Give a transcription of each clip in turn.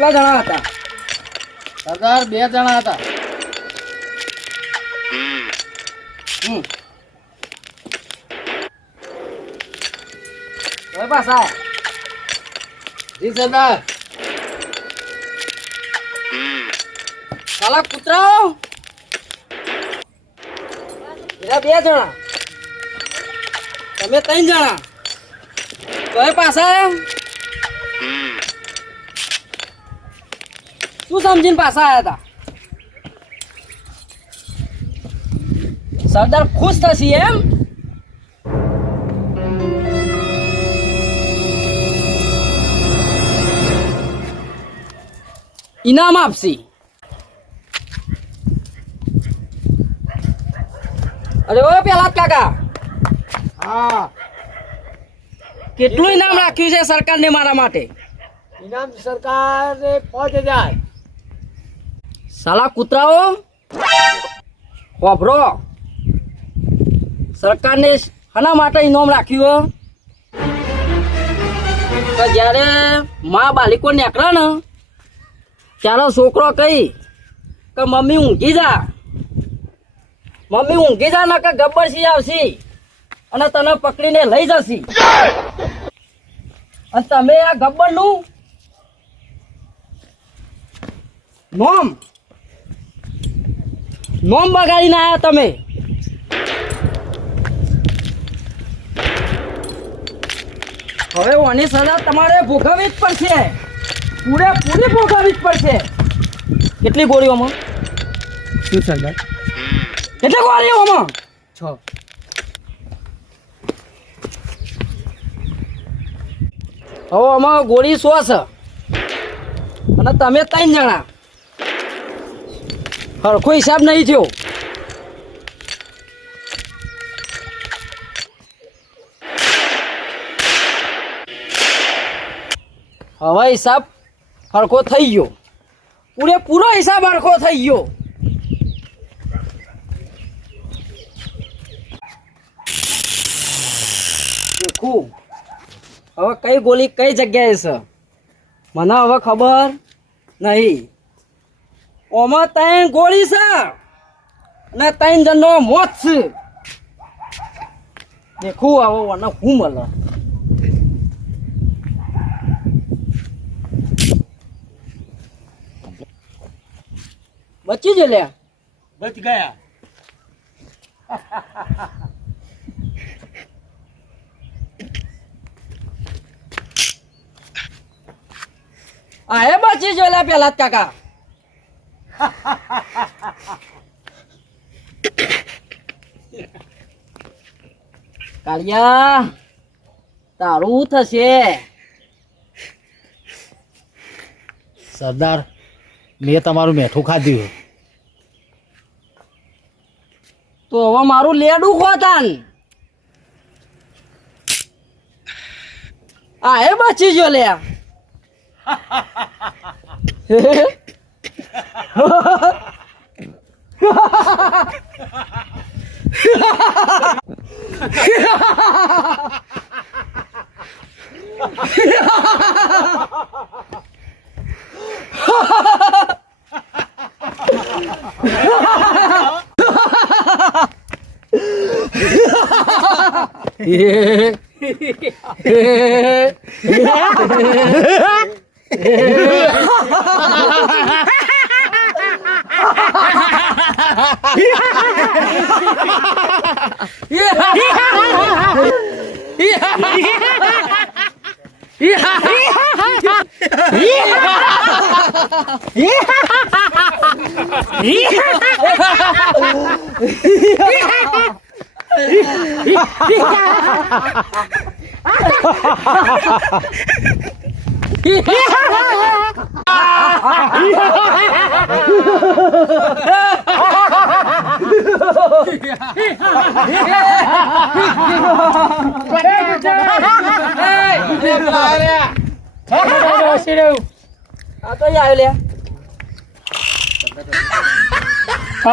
કેટલા જણા હતા? સરદાર 2 જણા હતા. હવે પાછા જી સરદાર. સાલા કૂતરાઓ એરા 2 જણા, તમે 3 જણા. હવે પાછા શું સમજીને પાછા આવ્યા હતા? સરદાર ખુશ થશે એમ? ઇનામ આપશી. અરે ઓ પેલા કાકા, હા, કેટલું ઇનામ રાખ્યું છે સરકારને મારા માટે? ઇનામ સરકારે 5000. સાલા કૂતરાઓ વાપરો, સરકારને શાના માટે ઇનામ રાખ્યું? તો જ્યારે મા બાલિકો નીકળે ને ત્યારે છોકરો કહી કે મમ્મી ઊંઘી જા, મમ્મી ઊંઘી જા, ના કે ગબ્બરસિંહ આવશે અને તને પકડીને લઈ જશે. અને તમે આ ગબ્બરનું નોમ બગાડીને આવ્યા તમે. હવે ઓની સજા તમારે ભોગવવી જ પડશે, પૂરેપૂરી ભોગવવી જ પડશે. કેટલી ગોળીઓમાં? શું સરદાર? કેટલી ગોળીઓમાં? 6. હવે આમાં ગોળી 100 છે અને તમે 3 જણા. હરખો હિસાબ નહીં થયો. હવે હિસાબ હરખો થઈ ગયો, પૂરેપૂરો હિસાબ હરખો થઈ ગયો. દેખું હવે કઈ ગોળી કઈ જગ્યાએ છે મને હવે ખબર નહીં. ઓમાં 3 ગોળી છે અને 3 જણનો મોત છે. દેખું હવે ઓને શું મળે. બચી જ લે. બચ ગયા. આ એ બચી જ લે પેલા જ કાકા. કાળિયા તારું થશે. સરદાર, મેં તમારું મેઠું ખાધ્યું. તો હવે મારું લેડું ખોતાન. આ એ બચી ગયો લે.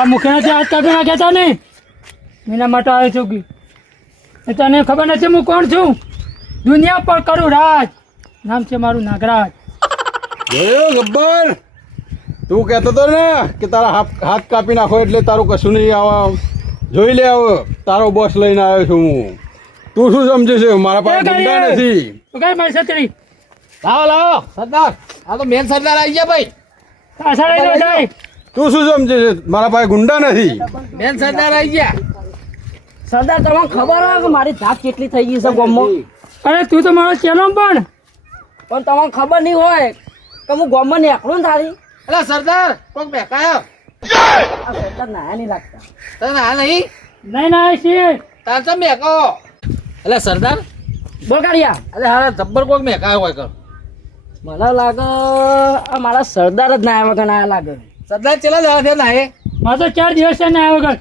મુખ્યમંત્રી આજ કાપી નાખ્યા હતા ને એના માટે આવ્યો છું કે તને ખબર નથી હું કોણ છું? દુનિયા પર કરું રાજ. નામ છે મારું નાગરાજ. જોયો ગબ્બર, તું કહેતો હતો ને કે તારા હાથ કાપી નાખો એટલે તારું કશું નહીં આવે. જોઈ લે હવે તારો બોસ લઈને આવ્યો છું હું. તું શું સમજે છે? મારા પાસે ગુંડા નથી. તું કઈ મારી છત્રી લાવો લાવો સરદાર, આ તો મેન સરદાર આવી ગયા ભાઈ. પાછા લઈ લો જાય. તું શું સમજે છે? મારા પાસે ગુંડા નથી. મેન સરદાર આવી ગયા. સરદાર તમને ખબર હોય કે મારી જાત કેટલી થઈ ગઈ છે ગામમાં? અરે તું તો મારો ચેલો પણ તમને ખબર નહીં હોય કે હું ગામમાં નીકળું ને તારી. અલા સરદાર કોક બેકાયો. આ સરદાર નાયા નહીં લાગતા. તને આ નહીં નહીં ના છીએ. તાર તો મેકો. અલા સરદાર, બોલ કાઢ્યા. અરે હા જબ્બર કોક મેકાયો હોય કર. મને લાગે આ મારા સરદાર જ નાયા વગર નાયા લાગે. સરદાર ચેલા જવા છે ના એ? મારે તો 4 દિવસ ને આવ્યો વગર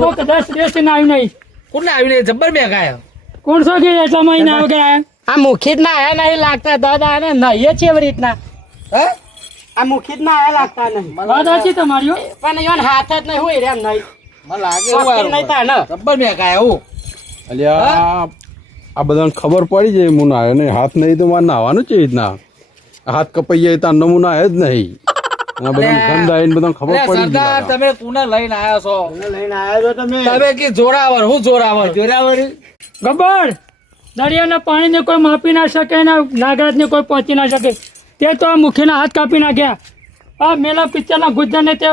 તો કદાચ 10 દિવસ ને આવ્યું નહીં. કોને આવીને જબ્બર મેકાયો. કોણ છો કે એટલા મહિના આવ્યા વગર આયા? આ મુખી જ નાયા નહીં લાગતા દાદા ને નહીં છે એવી રીતના. હે આ મુખી જ નાયા લાગતા નહીં. વાત સાચી તમારી હો. પણ ઈવન હાથ જ નહીં હોય એમ નહીં. મને લાગે એવું શોખીન નહીં તા ને. જબ્બર મેકાયો એવું. અલ્યા આ બધાને ખબર પડી જાય હું નાયો નહીં. હાથ નહીં તો મારે નાવાનું છે રીતના. હાથ કપાઈ જાય તો અન્ન હું નાય જ નહીં. આ બધાને ગંધ આવીને બધાને ખબર અરે પડી સરદાર જાય. તમે કોને લઈને આવ્યા છો? લઈને આવ્યો તમે. તમે કે જોરાવર, હું જોરાવર? જોરાવર ગબ્બર દરિયાના પાણીને કોઈ માપી ના શકે ને નાગરાજને કોઈ પહોંચી ના શકે. તે તો આ મુખીના હાથ કાપી નાખ્યા. આ મેલા પિક્ચરના ગુજરને તે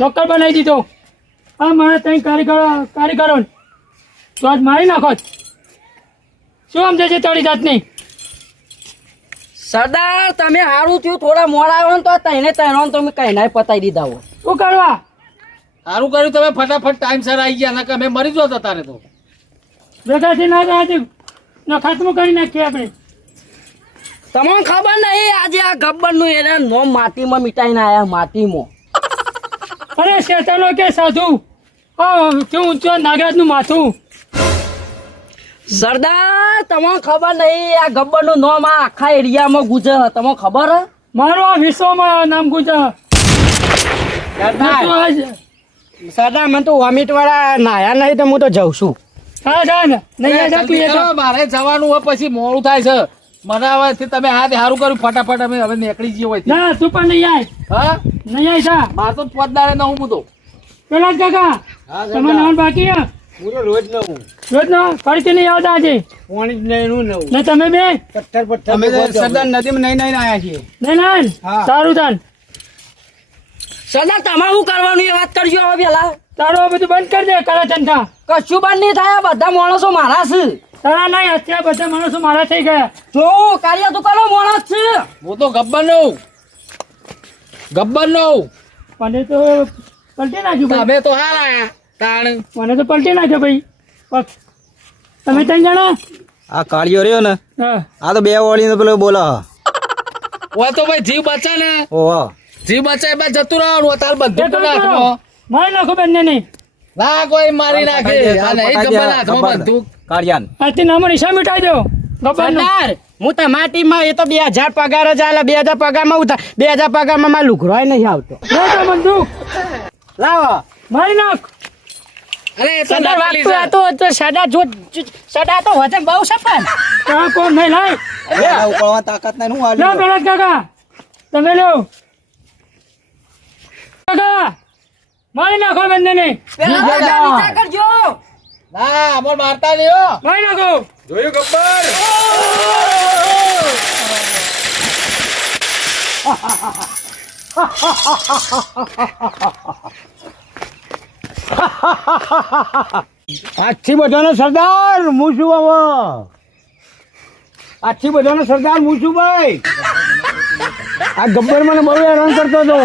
લોકલ બનાવી દીધો. આ મારે ત્યાં કારીગરો તો આજ મારી નાખો જ. શું સમજે છે તારી જાતની? સરદાર તમે સારું થયું થોડા મોડા આવ્યો ને તો તઈને તૈનો તમે કઈ ના પતાવી દીધા હોય. શું કરવા? સારું કર્યું તમે ફટાફટ ટાઈમ સર આવી ગયા, નકર અમે મરી જોત તારે તો. ભેગાથી ના આજે ખાતમું કરી નાખીએ આપણે. તમને ખબર નહીં આજે આ ગબ્બર નું એના નોમ માટીમાં મીટાઈને આયા માટીમાં. અરે શેતાનો કે સાધુ શું ઊંચો નાગરાજનું માથું. સરદાર તમને ખબર નહીં આ ગબ્બર નું નોમ આ આખા એરિયામાં ગુજર તમને ખબર હે? મારો આ વિશ્વમાં નામ ગુજા. સરદાર મને તો વોમિટ વાળા નાયા નહીં તો હું તો જઉં છું. હા જા ને નહીં જા તું જલ્દી એ તો. કરો, મારે જવાનું હોય પછી મોડું થાય છે. મને હવેથી તમે હાથ સારું કર્યું ફટાફટ અમે હવે નીકળી જઈએ હોય. ના તું પણ નહીં આય. હા નહીં આય જા. મારે તો પોતદારે ન હું તો. પેલા જ કાકા તમારે નામ બાકી હે? હું તો રોજ નવું. રોજ નો ફરીથી નહીં આવતા આજે. પાણી જ નહીં નવું. ને તમે બે અમે સરદાર નદીમાં નહીં નહીં આવ્યા છીએ. નહીં ના હા. સારું તાન. સરદાર તમારે શું કરવાનું એ વાત કરજો હવે પેલા. તારો આ બધું બંધ કરી દે કરા ચંદા. કશું બંધ નહીં થાય બધા માણસો મારા છે. તારા નહીં અત્યારે બધા માણસો મારા થઈ ગયા. જો કાર્ય તો કરો માણસ છે. હું તો ગબ્બર નું મને તો પલટી નાખ્યું ભાઈ. તમે તો હાર આયા તાણ. મને તો પલટી નાખ્યો ભાઈ. પગ. તમે 3 જણા? આ કાળિયો રહ્યો ને હા. આ તો 2 વાળી પેલો બોલો હોય તો ભાઈ જીવ બચે ને, ઓહો જીવ બચાય બાદ જતું રહેવાનું. તાર બધું તો નાખો. મારી નાખો બંને નહીં. ના કોઈ મારી નાખે. આ નહીં ગબ્બર હાથમાં બંદૂક. કાળિયાન આજથી નામો નિશા મિટાઈ દો. ગબ્બરનો. સરદાર હું તમારી ટીમમાં એ તો 2000 પગાર જ આલે. 2000 પગારમાં ઉઠા 2000 પગારમાં મારે લુઘરોય નહીં આવતો. લે તો બંદૂક. લાવો મારી નાખ. અરે એ તો સરદાર નકલી વાગતું છે. હતું તો સદા તો વજન બહુ છે પણ. ત્યાં કોણ નહીં લાય. ઉપાડવા તાકાત નહીં હું લો હાલ્યું પેલા કાકા તમે લો. કાકા મારી નાખો બંને નહીં. પેલા વિચાર કરજો. ના અમર મારતા નહીં હો. મારી નાખો. જોયું ગબ્બર? આજથી બધાનો સરદાર હું છું. હવે આજથી બધાનો સરદાર હું છું ભાઈ. આ ગબ્બર મને બહુ હેરાન કરતો હતો.